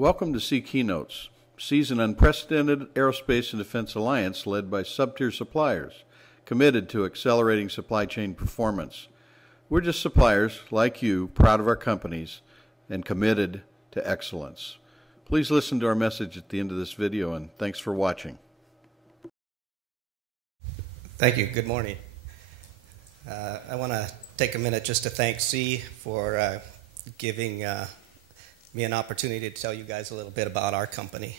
Welcome to Keynotes. Sees an unprecedented aerospace and defense alliance led by sub-tier suppliers, committed to accelerating supply chain performance. We're just suppliers, like you, proud of our companies, and committed to excellence. Please listen to our message at the end of this video, and thanks for watching. Thank you. Good morning. I want to take a minute just to thank C for giving me an opportunity to tell you guys a little bit about our company.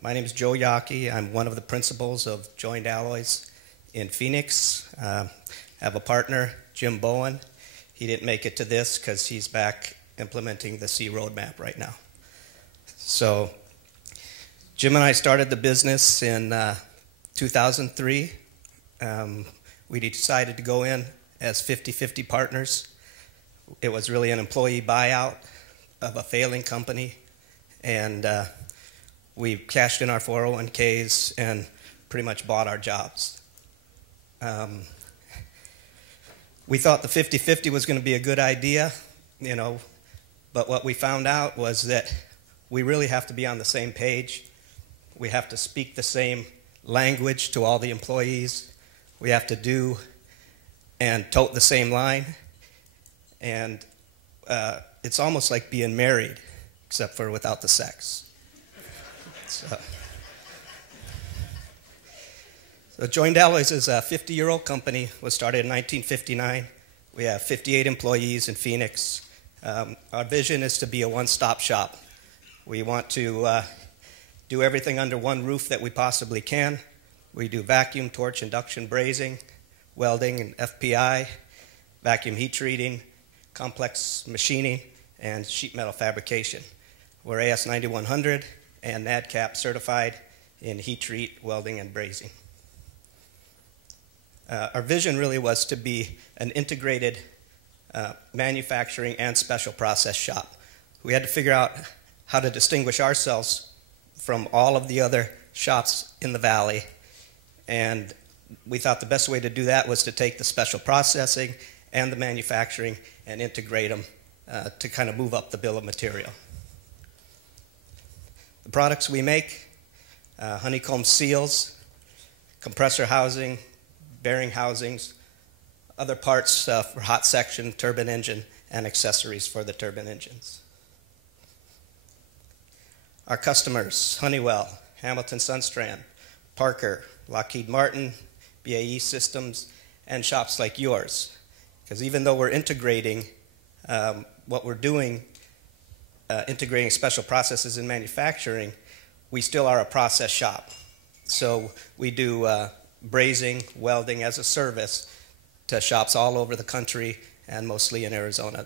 My name is Joe Yockey. I'm one of the principals of Joined Alloys in Phoenix. I have a partner, Jim Bowen. He didn't make it to this because he's back implementing the C roadmap right now. So Jim and I started the business in 2003. We decided to go in as 50-50 partners. It was really an employee buyout of a failing company, and we cashed in our 401ks and pretty much bought our jobs. We thought the 50-50 was going to be a good idea, but what we found out was that we really have to be on the same page. We have to speak the same language to all the employees. We have to do and tote the same line. And it's almost like being married, except for without the sex. So Joined Alloys is a 50-year-old company. Was started in 1959. We have 58 employees in Phoenix. Our vision is to be a one-stop shop. We want to do everything under one roof that we possibly can. We do vacuum, torch, induction, brazing, welding, and FPI, vacuum heat treating, complex machining, and sheet metal fabrication. We're AS 9100 and NADCAP certified in heat treat, welding, and brazing. Our vision really was to be an integrated manufacturing and special process shop. We had to figure out how to distinguish ourselves from all of the other shops in the valley, and we thought the best way to do that was to take the special processing and the manufacturing and integrate them to kind of move up the bill of material. The products we make, honeycomb seals, compressor housing, bearing housings, other parts for hot section, turbine engine, and accessories for the turbine engines. Our customers, Honeywell, Hamilton Sundstrand, Parker, Lockheed Martin, BAE Systems, and shops like yours. Because even though we're integrating what we're doing, integrating special processes in manufacturing, we still are a process shop. So we do brazing, welding as a service to shops all over the country and mostly in Arizona,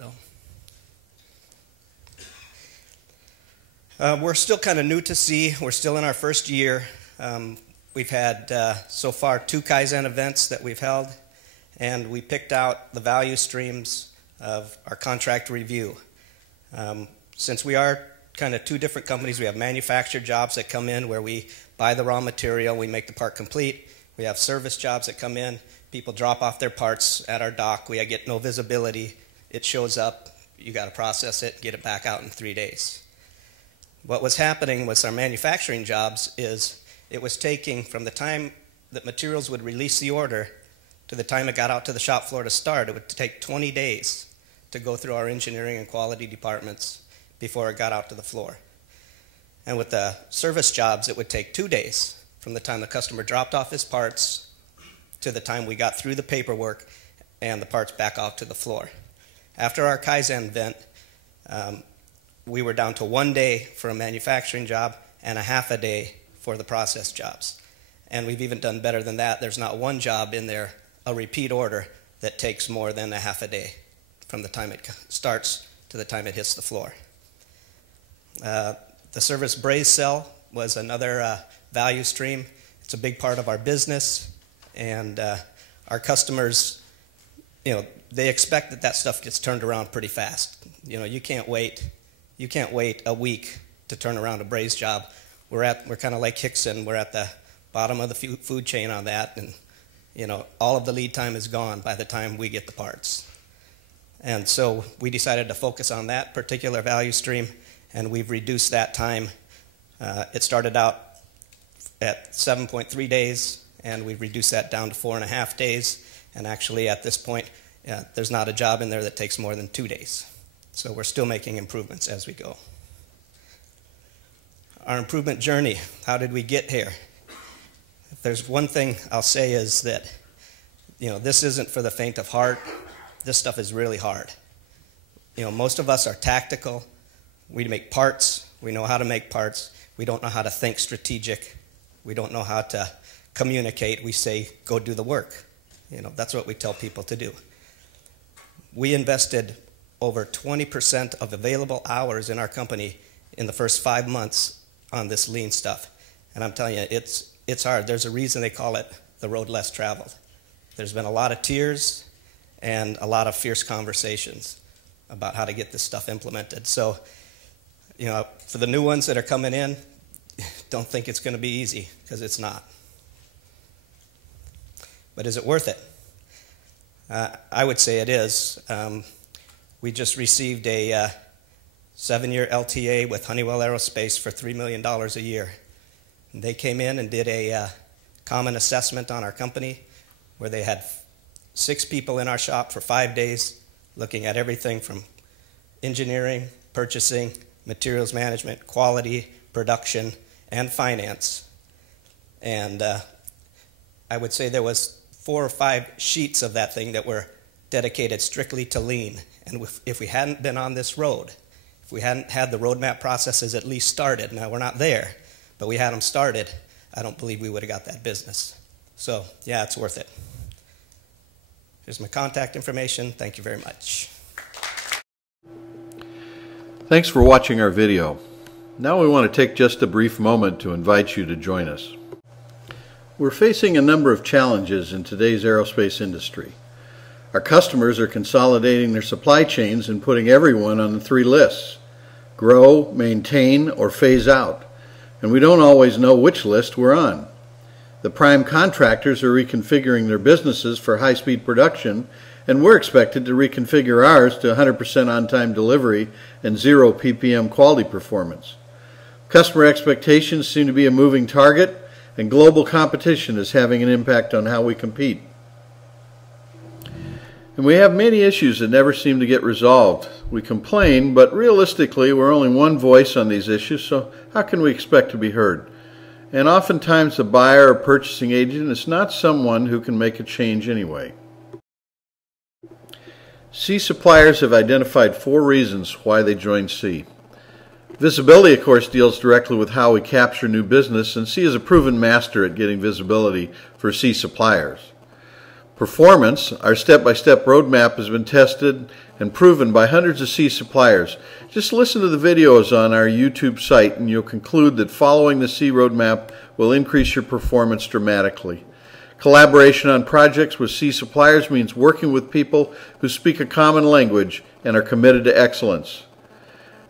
though. We're still kind of new to C. We're still in our first year. We've had so far 2 Kaizen events that we've held, and we picked out the value streams of our contract review. Since we are kind of 2 different companies, we have manufactured jobs that come in where we buy the raw material, we make the part complete. We have service jobs that come in, people drop off their parts at our dock, we get no visibility, it shows up, you got to process it, get it back out in 3 days. What was happening with our manufacturing jobs is it was taking from the time that materials would release the order to the time it got out to the shop floor to start, it would take 20 days to go through our engineering and quality departments before it got out to the floor. And with the service jobs, it would take 2 days from the time the customer dropped off his parts to the time we got through the paperwork and the parts back out to the floor. After our Kaizen event, we were down to 1 day for a manufacturing job and a half a day for the process jobs. And we've even done better than that. There's not one job in there, a repeat order, that takes more than a half a day from the time it starts to the time it hits the floor. The service Braze cell was another value stream. It's a big part of our business, and our customers, they expect that stuff gets turned around pretty fast. You can't wait a week to turn around a Braze job. We're kind of like Hickson. We're at the bottom of the food chain on that, and all of the lead time is gone by the time we get the parts. And so we decided to focus on that particular value stream and we've reduced that time. It started out at 7.3 days, and we've reduced that down to 4.5 days. And actually, at this point, there's not a job in there that takes more than 2 days. So we're still making improvements as we go. Our improvement journey, how did we get here? If there's one thing I'll say is that, this isn't for the faint of heart. This stuff is really hard. Most of us are tactical. We make parts. We know how to make parts. We don't know how to think strategic. We don't know how to communicate. We say, go do the work. That's what we tell people to do. We invested over 20% of available hours in our company in the first 5 months on this lean stuff. And I'm telling you, it's hard. There's a reason they call it the road less traveled. There's been a lot of tears and a lot of fierce conversations about how to get this stuff implemented. So, for the new ones that are coming in, don't think it's going to be easy, because it's not. But is it worth it? I would say it is. We just received a 7-year LTA with Honeywell Aerospace for $3 million a year. And they came in and did a common assessment on our company, where they had 6 people in our shop for 5 days, looking at everything from engineering, purchasing, materials management, quality, production, and finance. And I would say there was 4 or 5 sheets of that thing that were dedicated strictly to lean. And if we hadn't been on this road, if we hadn't had the roadmap processes at least started, now we're not there, but we had them started, I don't believe we would have got that business. So, yeah, it's worth it. Here's my contact information. Thank you very much. Thanks for watching our video. Now we want to take just a brief moment to invite you to join us. We're facing a number of challenges in today's aerospace industry. Our customers are consolidating their supply chains and putting everyone on the 3 lists: grow, maintain, or phase out. And we don't always know which list we're on. The prime contractors are reconfiguring their businesses for high-speed production, and we're expected to reconfigure ours to 100% on-time delivery and 0 PPM quality performance. Customer expectations seem to be a moving target, and global competition is having an impact on how we compete. And we have many issues that never seem to get resolved. We complain, but realistically we're only one voice on these issues, so how can we expect to be heard? And oftentimes the buyer or purchasing agent is not someone who can make a change anyway. C suppliers have identified 4 reasons why they joined C. Visibility, of course, deals directly with how we capture new business, and C is a proven master at getting visibility for C suppliers. Performance, our step-by-step roadmap, has been tested and proven by hundreds of C suppliers. Just listen to the videos on our YouTube site and you'll conclude that following the C roadmap will increase your performance dramatically. Collaboration on projects with C suppliers means working with people who speak a common language and are committed to excellence.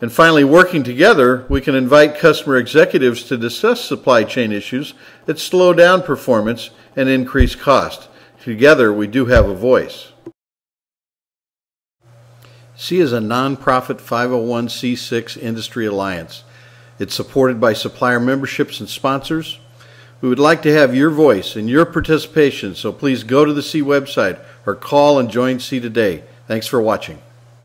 And finally, working together, we can invite customer executives to discuss supply chain issues that slow down performance and increase cost. Together, we do have a voice. C is a nonprofit 501c6 industry alliance. It's supported by supplier memberships and sponsors. We would like to have your voice and your participation, so please go to the C website or call and join C today. Thanks for watching.